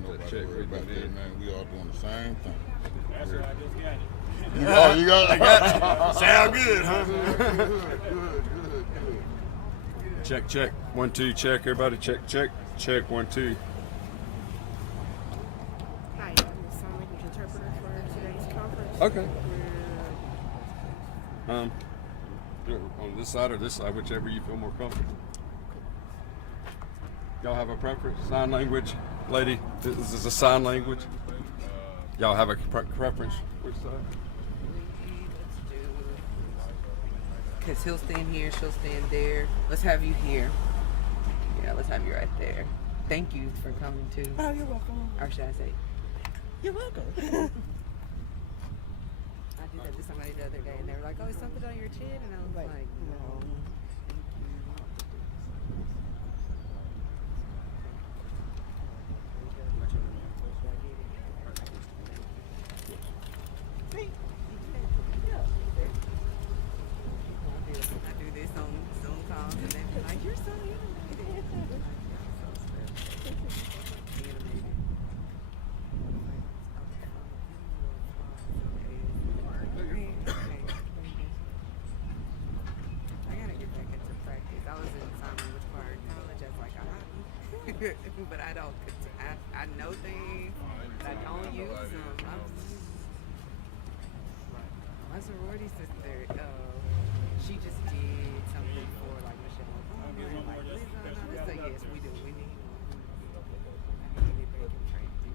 Ain't that nobody check worried we about done that, did. man. We all doing the same thing. That's right, I just got it. Oh, you got it? Sound good, huh? Good. Check. 1, 2, check. Everybody check. 1, 2. Hi, I'm the sign language interpreter for today's conference. Okay. On this side or this side, whichever you feel more comfortable. Y'all have a preference? Sign language, lady. This is a sign language. Y'all have a preference? Which side? Let's do. Because he'll stand here, she'll stand there. Let's have you here. Yeah, let's have you right there. Thank you for coming too. Oh, you're welcome. Or should I say? You're welcome. I did that to somebody the other day, and they were like, "Oh, is something on your chin?" And I was like, "No." I do this on Zoom calls, and they be like, "You're so animated." I gotta get back into practice. I was in sign language choir in college as like a hobby, but I don't. I know things, but I don't use them. My sorority sister, she just did something for like Michelle Obama and like Liz and all this. So yes, we do. We need one. I need to get back in practice.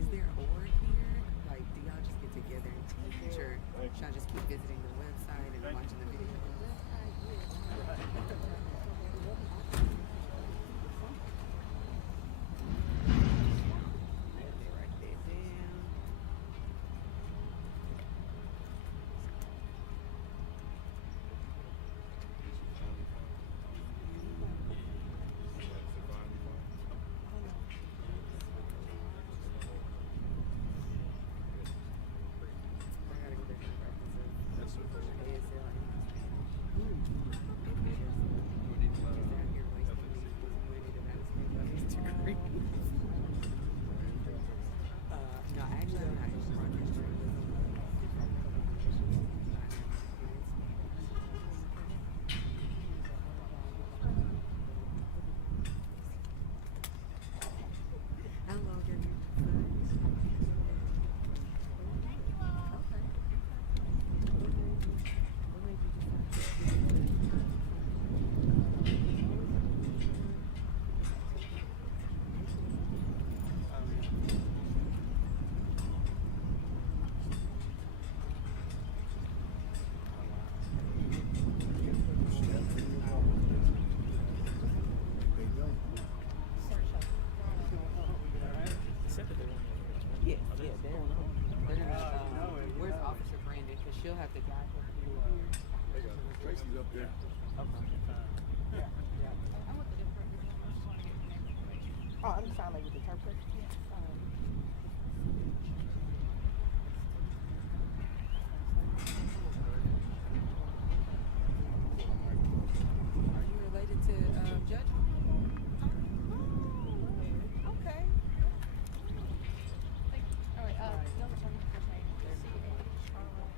Is there a org here? Like, do y'all just get together and teach, or should I just keep visiting the website and watching the videos? Write that down. I gotta get back in practice of ASL. Out here wasting these money that I was spending on these degrees. No, actually, I'm not in broadcast journalism. How long have you Yes, yeah, they're gonna, where's Officer Brandon? Because she'll have to guide her through, Tracy's up there. Oh, I'm the sign language interpreter. are you related to Judge? Okay. All right, double check your first name. C-A-Charlotte.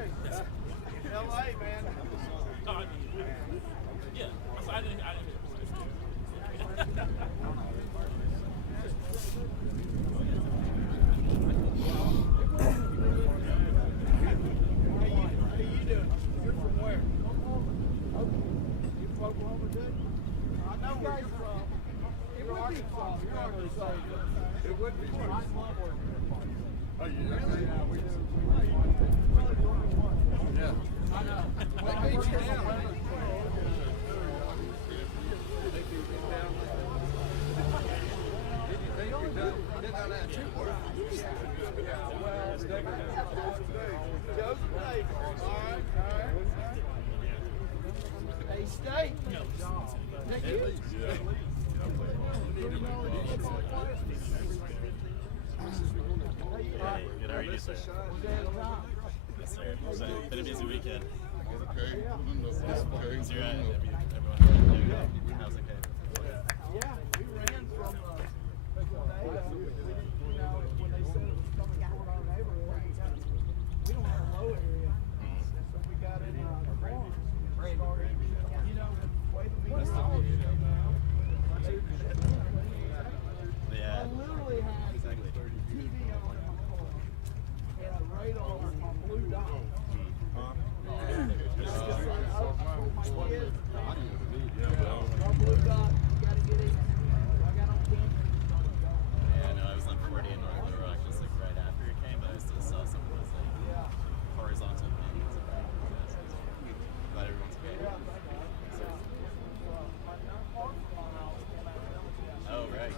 LA, man. Yeah, I didn't. State. Good, how are you, sir? Yes, sir. So, been a busy weekend. Okay. Okay. So you're at everyone. How's it going? Yeah, we ran from you know, when they said it was coming toward our neighborhood, we don't have a low area. So we got in the farm. Started, you know, way the meat Yeah. I literally had TV on in my car. Had a radar on my blue dot. I told my kids, our blue dot, you gotta get it. I got on camera. Yeah, no, I was on 40 in North Little Rock just like right after it came, but I still saw some of those like horizontal things. Glad everyone's okay. Oh, right.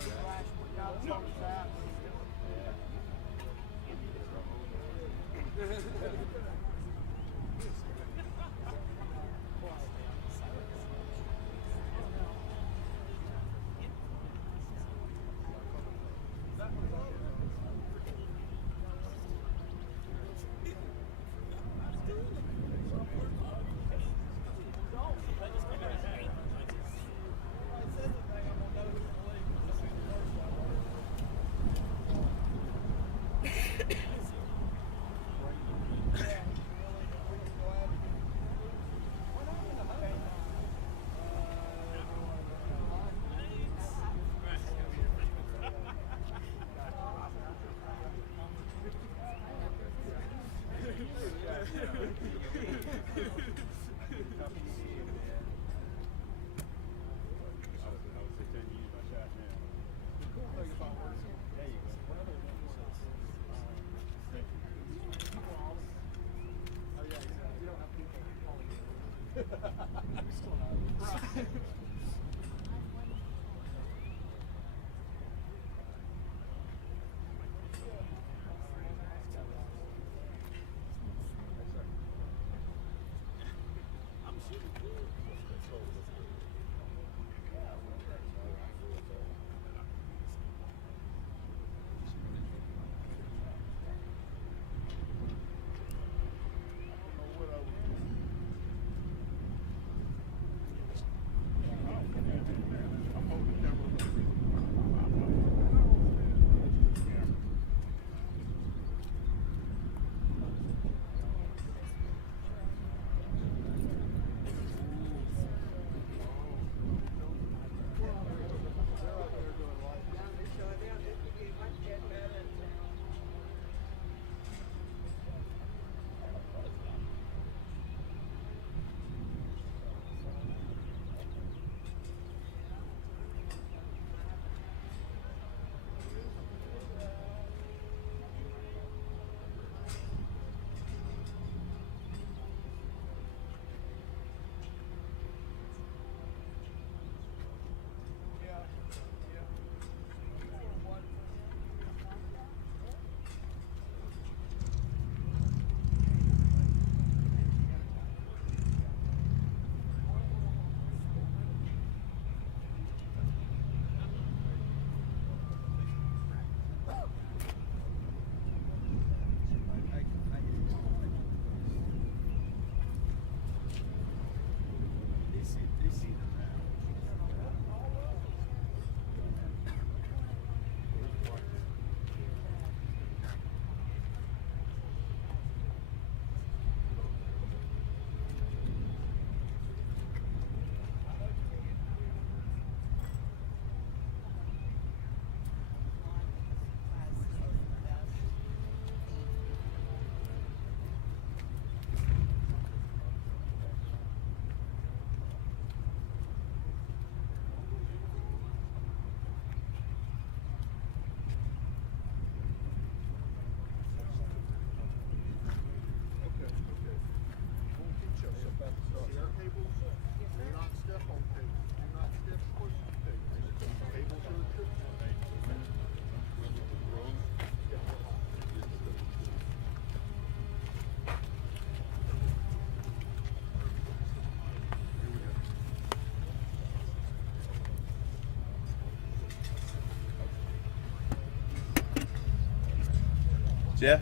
Jeff?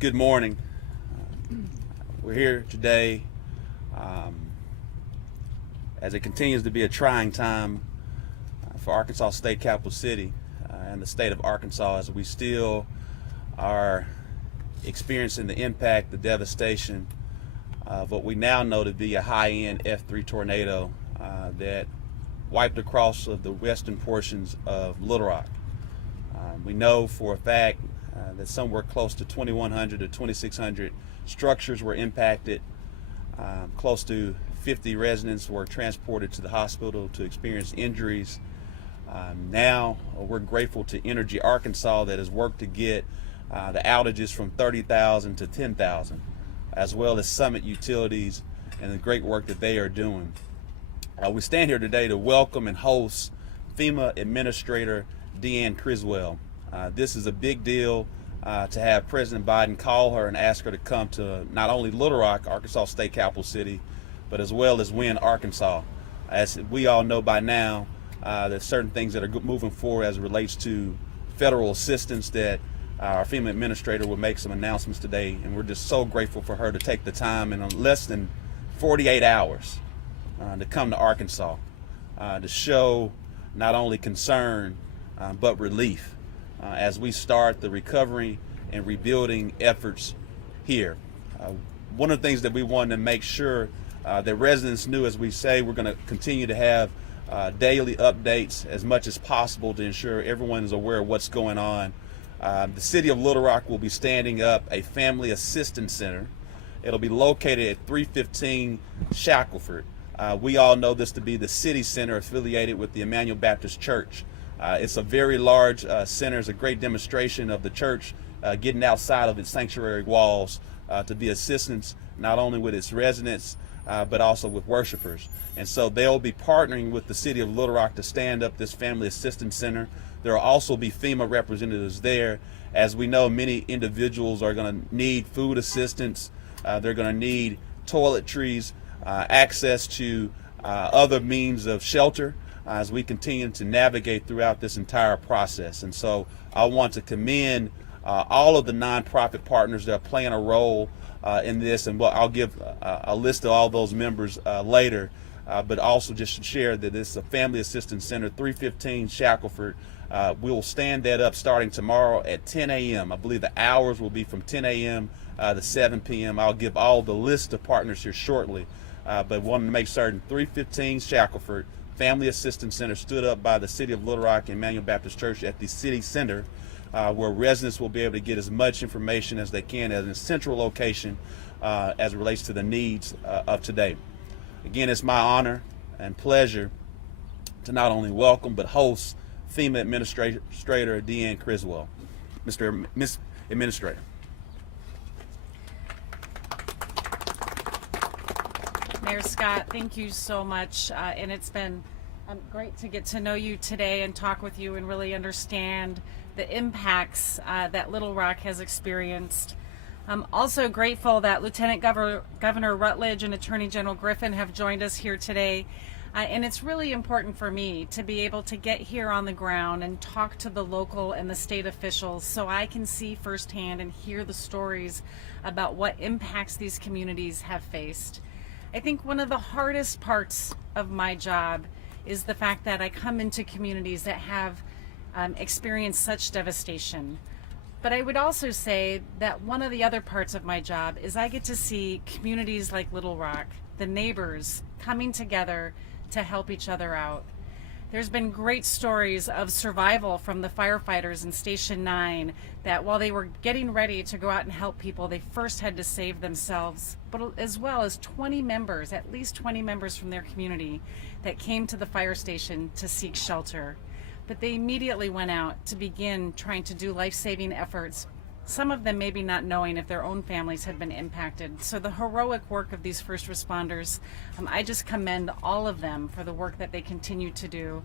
Good morning. We're here today as it continues to be a trying time for Arkansas State Capital City and the state of Arkansas, as we still are experiencing the impact, the devastation of what we now know to be a high-end F3 tornado that wiped across of the western portions of Little Rock. We know for a fact that somewhere close to 2,100 to 2,600 structures were impacted. Close to 50 residents were transported to the hospital to experience injuries. Now we're grateful to Energy Arkansas that has worked to get the outages from 30,000 to 10,000, as well as Summit Utilities and the great work that they are doing. We stand here today to welcome and host FEMA Administrator Deanne Criswell. This is a big deal to have President Biden call her and ask her to come to not only Little Rock, Arkansas State Capital City, but as well as Wynne, Arkansas. As we all know by now, there's certain things that are moving forward as it relates to federal assistance that our FEMA Administrator will make some announcements today, and we're just so grateful for her to take the time in less than 48 hours to come to Arkansas to show not only concern but relief as we start the recovery and rebuilding efforts here. One of the things that we wanted to make sure that residents knew, as we say, we're going to continue to have daily updates as much as possible to ensure everyone is aware of what's going on. The city of Little Rock will be standing up a family assistance center. It'll be located at 315 Shackelford. We all know this to be the city center affiliated with the Emmanuel Baptist Church. It's a very large center. It's a great demonstration of the church getting outside of its sanctuary walls to be assistance not only with its residents but also with worshipers. And so they'll be partnering with the city of Little Rock to stand up this family assistance center. There will also be FEMA representatives there. As we know, many individuals are going to need food assistance. They're going to need toiletries, access to other means of shelter as we continue to navigate throughout this entire process. And so I want to commend all of the nonprofit partners that are playing a role in this, and I'll give a list of all those members later, but also just to share that this is a Family Assistance Center, 315 Shackelford. We will stand that up starting tomorrow at 10 a.m. I believe the hours will be from 10 a.m. To 7 p.m. I'll give all the list of partners here shortly, but wanted to make certain 315 Shackelford Family Assistance Center stood up by the City of Little Rock and Emmanuel Baptist Church at the city center, where residents will be able to get as much information as they can at a central location as it relates to the needs of today. Again, it's my honor and pleasure to not only welcome but host FEMA Administrator Deanne Criswell. Miss Administrator. Mayor Scott, thank you so much. And it's been great to get to know you today and talk with you and really understand the impacts that Little Rock has experienced. I'm also grateful that Lieutenant Governor Rutledge and Attorney General Griffin have joined us here today. And it's really important for me to be able to get here on the ground and talk to the local and the state officials so I can see firsthand and hear the stories about what impacts these communities have faced. I think one of the hardest parts of my job is the fact that I come into communities that have experienced such devastation. But I would also say that one of the other parts of my job is I get to see communities like Little Rock, the neighbors, coming together to help each other out. There's been great stories of survival from the firefighters in Station 9 that while they were getting ready to go out and help people, they first had to save themselves, but as well as 20 members, at least 20 members from their community that came to the fire station to seek shelter. But they immediately went out to begin trying to do life-saving efforts, some of them maybe not knowing if their own families had been impacted. So the heroic work of these first responders, I just commend all of them for the work that they continue to do.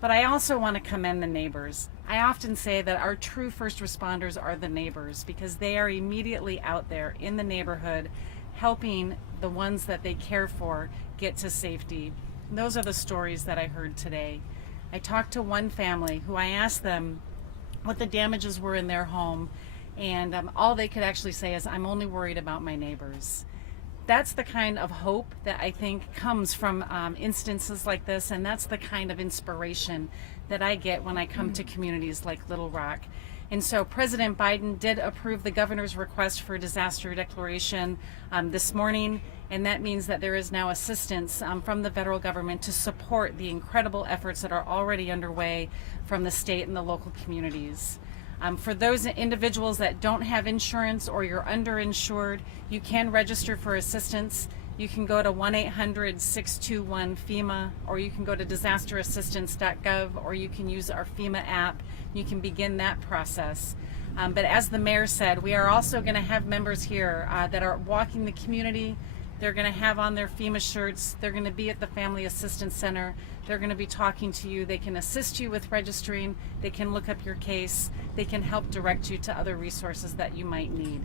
But I also want to commend the neighbors. I often say that our true first responders are the neighbors, because they are immediately out there in the neighborhood helping the ones that they care for get to safety. And those are the stories that I heard today. I talked to one family who I asked them what the damages were in their home, and all they could actually say is, "I'm only worried about my neighbors." That's the kind of hope that I think comes from instances like this, and that's the kind of inspiration that I get when I come to communities like Little Rock. And so President Biden did approve the governor's request for disaster declaration this morning, and that means that there is now assistance from the federal government to support the incredible efforts that are already underway from the state and the local communities. For those individuals that don't have insurance or you're underinsured, you can register for assistance. You can go to 1-800-621-FEMA, or you can go to disasterassistance.gov, or you can use our FEMA app. You can begin that process. But as the mayor said, we are also going to have members here that are walking the community. They're going to have on their FEMA shirts. They're going to be at the Family Assistance Center. They're going to be talking to you. They can assist you with registering. They can look up your case. They can help direct you to other resources that you might need.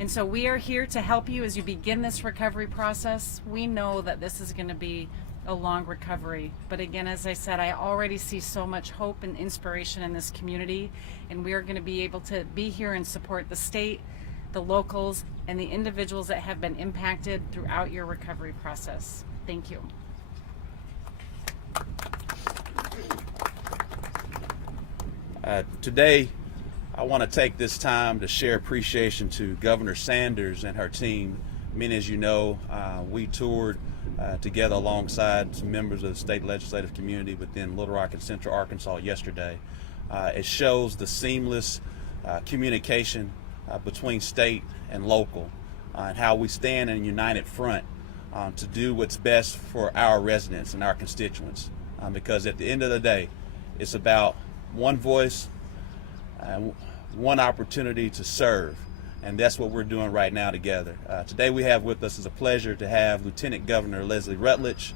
And so we are here to help you as you begin this recovery process. We know that this is going to be a long recovery. But again, as I said, I already see so much hope and inspiration in this community. And we are going to be able to be here and support the state, the locals, and the individuals that have been impacted throughout your recovery process. Thank you. Today, I want to take this time to share appreciation to Governor Sanders and her team. Many, as you know, we toured together alongside some members of the state legislative community within Little Rock and Central Arkansas yesterday. It shows the seamless communication between state and local, and how we stand in a united front to do what's best for our residents and our constituents. Because at the end of the day, it's about one voice and one opportunity to serve, and that's what we're doing right now together. Today we have with us, it's a pleasure to have Lieutenant Governor Leslie Rutledge,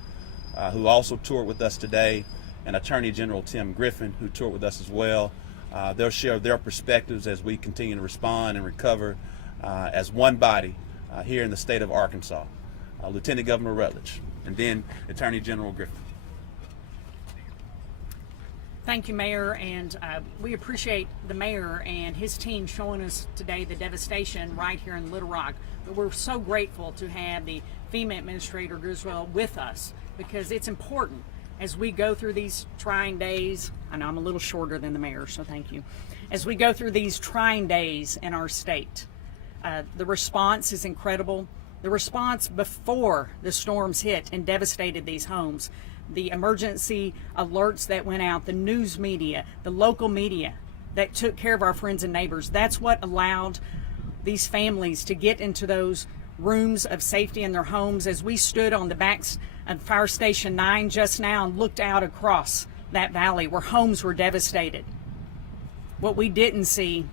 who also toured with us today, and Attorney General Tim Griffin, who toured with us as well. They'll share their perspectives as we continue to respond and recover as one body here in the state of Arkansas. Lieutenant Governor Rutledge, and then Attorney General Griffin. Thank you, Mayor, and we appreciate the Mayor and his team showing us today the devastation right here in Little Rock. But we're so grateful to have the FEMA Administrator Griswold with us, because it's important as we go through these trying days. I know I'm a little shorter than the Mayor, so thank you. As we go through these trying days in our state, the response is incredible. The response before the storms hit and devastated these homes, the emergency alerts that went out, the news media, the local media that took care of our friends and neighbors, that's what allowed these families to get into those rooms of safety in their homes. As we stood on the backs of Fire Station 9 just now and looked out across that valley where homes were devastated, what we didn't see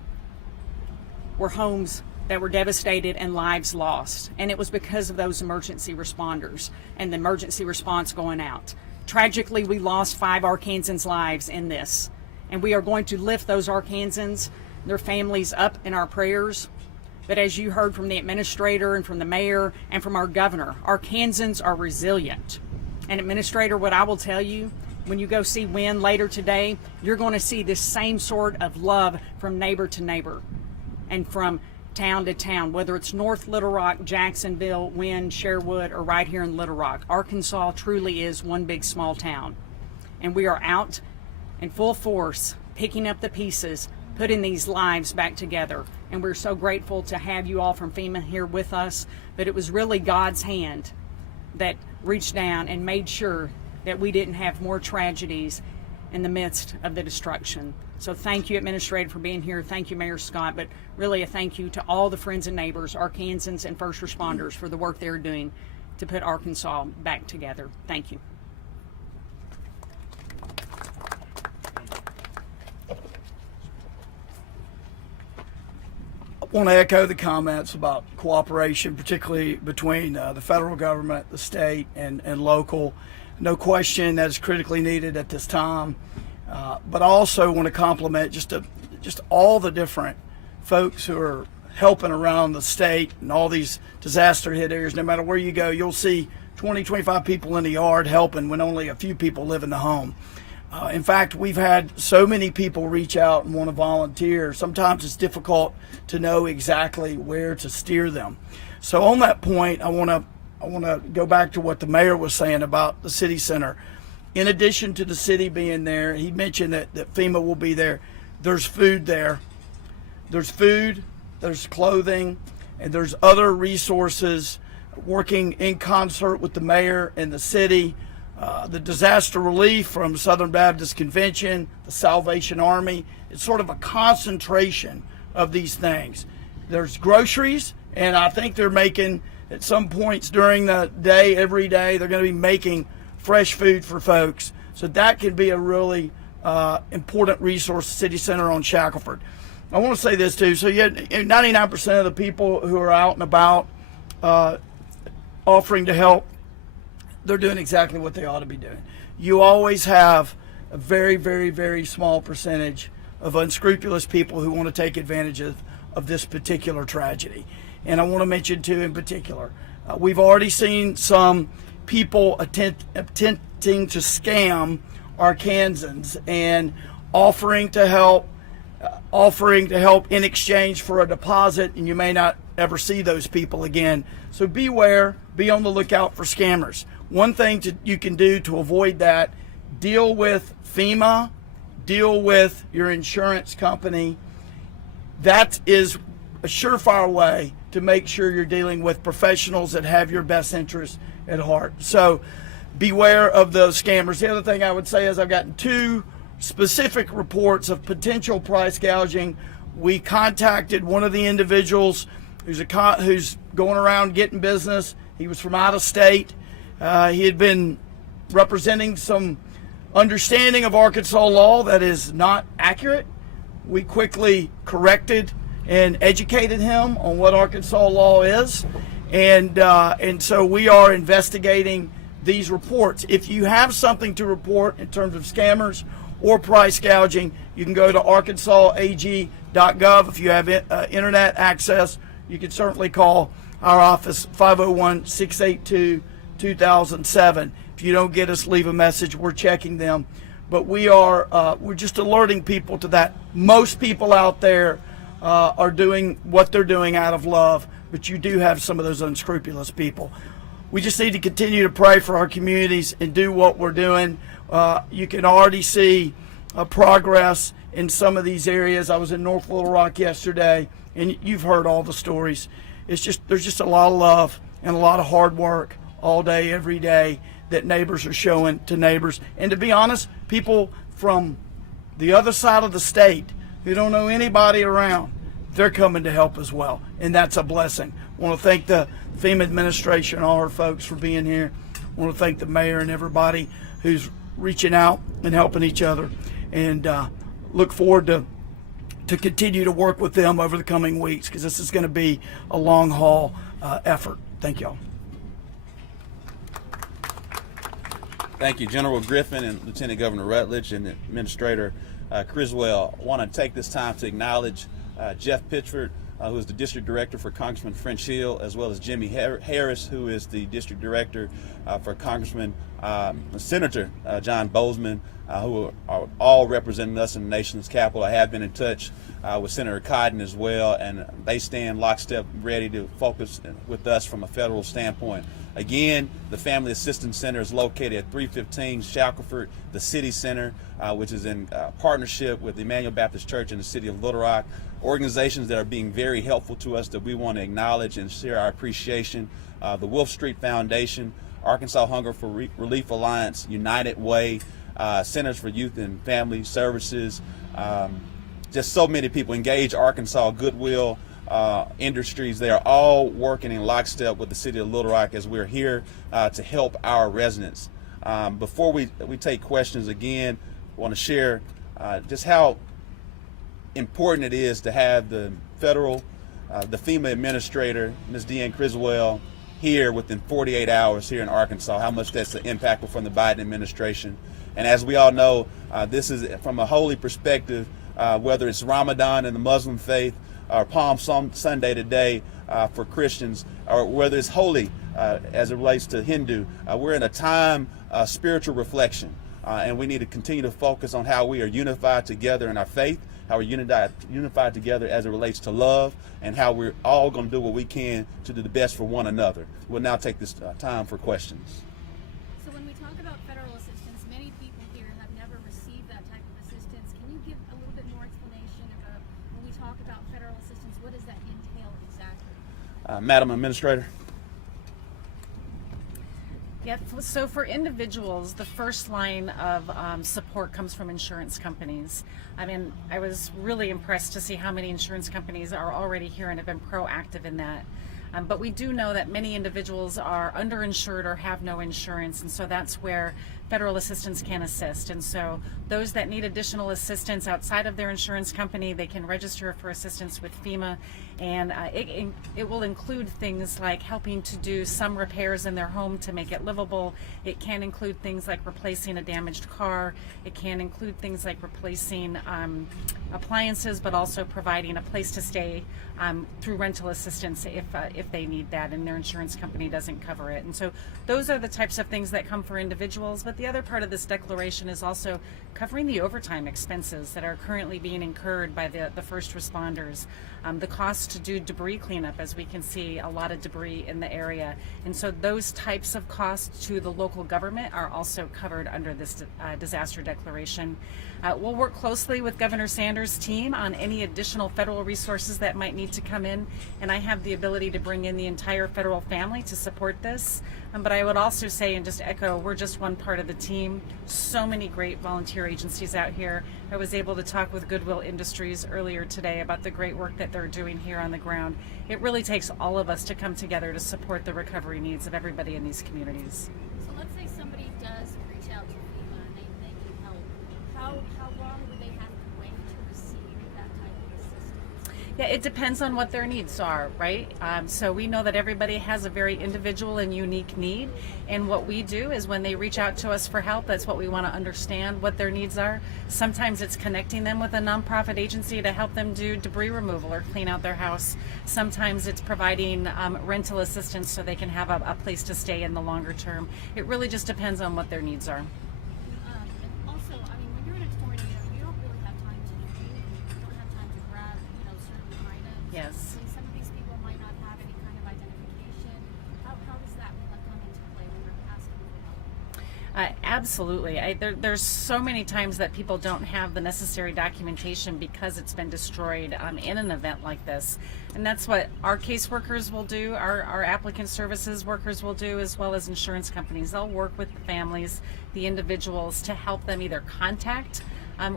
were homes that were devastated and lives lost. And it was because of those emergency responders and the emergency response going out. Tragically, we lost 5 Arkansans' lives in this. And we are going to lift those Arkansans, their families, up in our prayers. But as you heard from the administrator and from the mayor and from our governor, Arkansans are resilient. And Administrator, what I will tell you, when you go see Wynn later today, you're going to see this same sort of love from neighbor to neighbor and from town to town, whether it's North Little Rock, Jacksonville, Wynn, Sherwood, or right here in Little Rock. Arkansas truly is one big small town. And we are out in full force, picking up the pieces, putting these lives back together. And we're so grateful to have you all from FEMA here with us. But it was really God's hand that reached down and made sure that we didn't have more tragedies in the midst of the destruction. So thank you, Administrator, for being here. Thank you, Mayor Scott, but really a thank you to all the friends and neighbors, Arkansans and first responders, for the work they're doing to put Arkansas back together. Thank you. want to echo the comments about cooperation, particularly between the federal government, the state, and local. No question that is critically needed at this time. But I also want to compliment just all the different folks who are helping around the state and all these disaster hit areas. No matter where you go, you'll see 20, 25 people in the yard helping when only a few people live in the home. In fact, we've had so many people reach out and want to volunteer. Sometimes it's difficult to know exactly where to steer them. So on that point, I want to go back to what the mayor was saying about the city center. In addition to the city being there, he mentioned that FEMA will be there. There's food there. There's food, there's clothing, and there's other resources working in concert with the mayor and the city. The disaster relief from Southern Baptist Convention, the Salvation Army. It's sort of a concentration of these things. There's groceries, and I think they're making, at some points during the day, every day, they're going to be making fresh food for folks. So that can be a really important resource, City Center on Shackelford. I want to say this too. So you had 99% of the people who are out and about offering to help, they're doing exactly what they ought to be doing. You always have a very, very, very small percentage of unscrupulous people who want to take advantage of this particular tragedy. And I want to mention too in particular, we've already seen some people attempting to scam Arkansans and offering to help in exchange for a deposit, and you may not ever see those people again. So beware, be on the lookout for scammers. One thing you can do to avoid that, deal with FEMA, deal with your insurance company. That is a surefire way to make sure you're dealing with professionals that have your best interests at heart. So beware of those scammers. The other thing I would say is I've gotten 2 specific reports of potential price gouging. We contacted one of the individuals who's going around getting business. He was from out of state. He had been representing some understanding of Arkansas law that is not accurate. We quickly corrected and educated him on what Arkansas law is, and so we are investigating these reports. If you have something to report in terms of scammers or price gouging, you can go to arkansasag.gov. If you have internet access, you can certainly call our office, 501-682-2007. If you don't get us, leave a message. We're checking them. But we're just alerting people to that. Most people out there are doing what they're doing out of love, but you do have some of those unscrupulous people. We just need to continue to pray for our communities and do what we're doing. You can already see progress in some of these areas. I was in North Little Rock yesterday, and you've heard all the stories. There's just a lot of love and a lot of hard work all day, every day that neighbors are showing to neighbors. And to be honest, people from the other side of the state who don't know anybody around, they're coming to help as well. And that's a blessing. I want to thank the FEMA Administration and all our folks for being here. I want to thank the mayor and everybody who's reaching out and helping each other. And look forward to continue to work with them over the coming weeks, because this is going to be a long haul effort. Thank y'all. Thank you, General Griffin and Lieutenant Governor Rutledge and Administrator Criswell. I want to take this time to acknowledge Jeff Pitchford, who is the District Director for Congressman French Hill, as well as Jimmy Harris, who is the District Director for Senator John Bozeman, who are all representing us in the nation's capital. I have been in touch with Senator Cotton as well, and they stand lockstep ready to focus with us from a federal standpoint. Again, the Family Assistance Center is located at 315 Shackelford, the City Center, which is in partnership with the Emmanuel Baptist Church in the city of Little Rock. Organizations that are being very helpful to us that we want to acknowledge and share our appreciation. The Wolf Street Foundation, Arkansas Hunger for Relief Alliance, United Way, Centers for Youth and Family Services, just so many people. Engage Arkansas, Goodwill Industries. They are all working in lockstep with the city of Little Rock as we're here to help our residents. Before we take questions, again, I want to share just how important it is to have the federal the FEMA administrator, Ms. Deanne Criswell, here within 48 hours here in Arkansas, how much that's impactful from the Biden administration. And as we all know, this is from a holy perspective, whether it's Ramadan in the Muslim faith or Palm Sunday today for Christians, or whether it's holy as it relates to Hindu. We're in a time of spiritual reflection, and we need to continue to focus on how we are unified together in our faith, how we're unified together as it relates to love, and how we're all going to do what we can to do the best for one another. We'll now take this time for questions. So when we talk about federal assistance, many people here have never received that type of assistance. Can you give a little bit more explanation about when we talk about federal assistance, what does that entail exactly? Madam Administrator. Yeah, so for individuals, the first line of support comes from insurance companies. I mean, I was really impressed to see how many insurance companies are already here and have been proactive in that. But we do know that many individuals are underinsured or have no insurance, and so that's where federal assistance can assist. And so those that need additional assistance outside of their insurance company, they can register for assistance with FEMA, and it will include things like helping to do some repairs in their home to make it livable. It can include things like replacing a damaged car. It can include things like replacing appliances, but also providing a place to stay through rental assistance if they need that and their insurance company doesn't cover it. And so those are the types of things that come for individuals. But the other part of this declaration is also covering the overtime expenses that are currently being incurred by the first responders. The cost to do debris cleanup, as we can see a lot of debris in the area. And so those types of costs to the local government are also covered under this disaster declaration. We'll work closely with Governor Sanders' team on any additional federal resources that might need to come in, and I have the ability to bring in the entire federal family to support this. But I would also say, and just echo, we're just one part of the team. So many great volunteer agencies out here. I was able to talk with Goodwill Industries earlier today about the great work that they're doing here on the ground. It really takes all of us to come together to support the recovery needs of everybody in these communities. So let's say somebody does reach out to FEMA and they need help. How long would they have to wait to receive that type of assistance? Yeah, it depends on what their needs are, right? So we know that everybody has a very individual and unique need, and what we do is when they reach out to us for help, that's what we want to understand what their needs are. Sometimes it's connecting them with a nonprofit agency to help them do debris removal or clean out their house. Sometimes it's providing rental assistance so they can have a place to stay in the longer term. It really just depends on what their needs are. And also, I mean, when you're in a tornado, you don't really have time to do anything. You don't have time to grab, certain items. Yes. And some of these people might not have any kind of identification. How does that come into play when you're asking for help? Absolutely. There's so many times that people don't have the necessary documentation because it's been destroyed in an event like this. And that's what our caseworkers will do, our applicant services workers will do, as well as insurance companies. They'll work with the families, the individuals, to help them either contact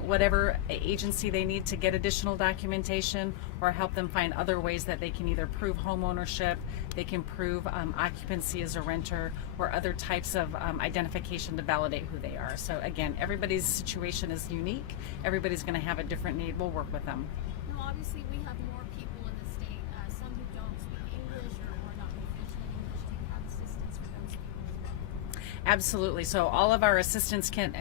whatever agency they need to get additional documentation, or help them find other ways that they can either prove home ownership, they can prove occupancy as a renter, or other types of identification to validate who they are. So again, everybody's situation is unique. Everybody's going to have a different need. We'll work with them. Now, obviously, we have more people in the state, some who don't speak English or not proficient in English. Do you have assistance for those people as well? Absolutely. So all of our assistance can,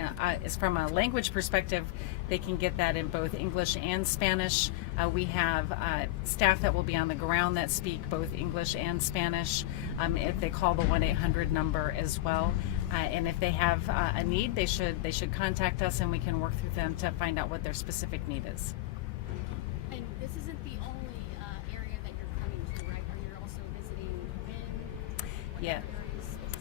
is from a language perspective, they can get that in both English and Spanish. We have staff that will be on the ground that speak both English and Spanish if they call the 1-800 number as well. And if they have a need, they should contact us, and we can work through them to find out what their specific need is. And this isn't the only area that you're coming to, right? Or you're also visiting Wynn? Yeah.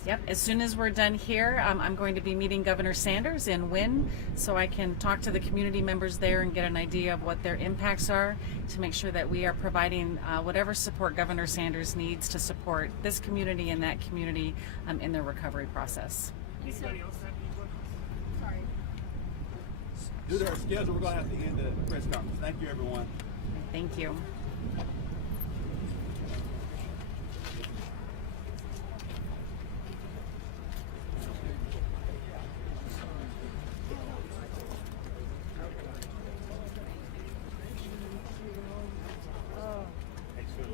Yep. As soon as we're done here, I'm going to be meeting Governor Sanders in Wynn, so I can talk to the community members there and get an idea of what their impacts are, to make sure that we are providing whatever support Governor Sanders needs to support this community and that community in their recovery process. Anybody else have any questions? Sorry. Due to our schedule, we're going to have to end the press conference. Thank you, everyone. Thank you. Thanks for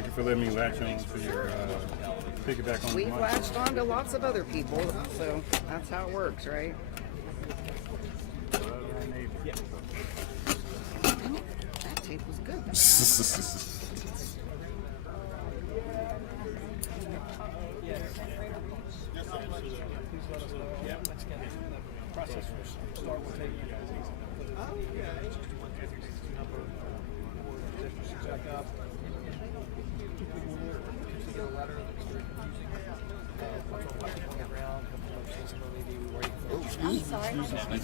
Thank you for letting me latch on to your piggyback on We've mine. latched on to lots of other people, so that's how it works, right? That tape was good. I'm sorry.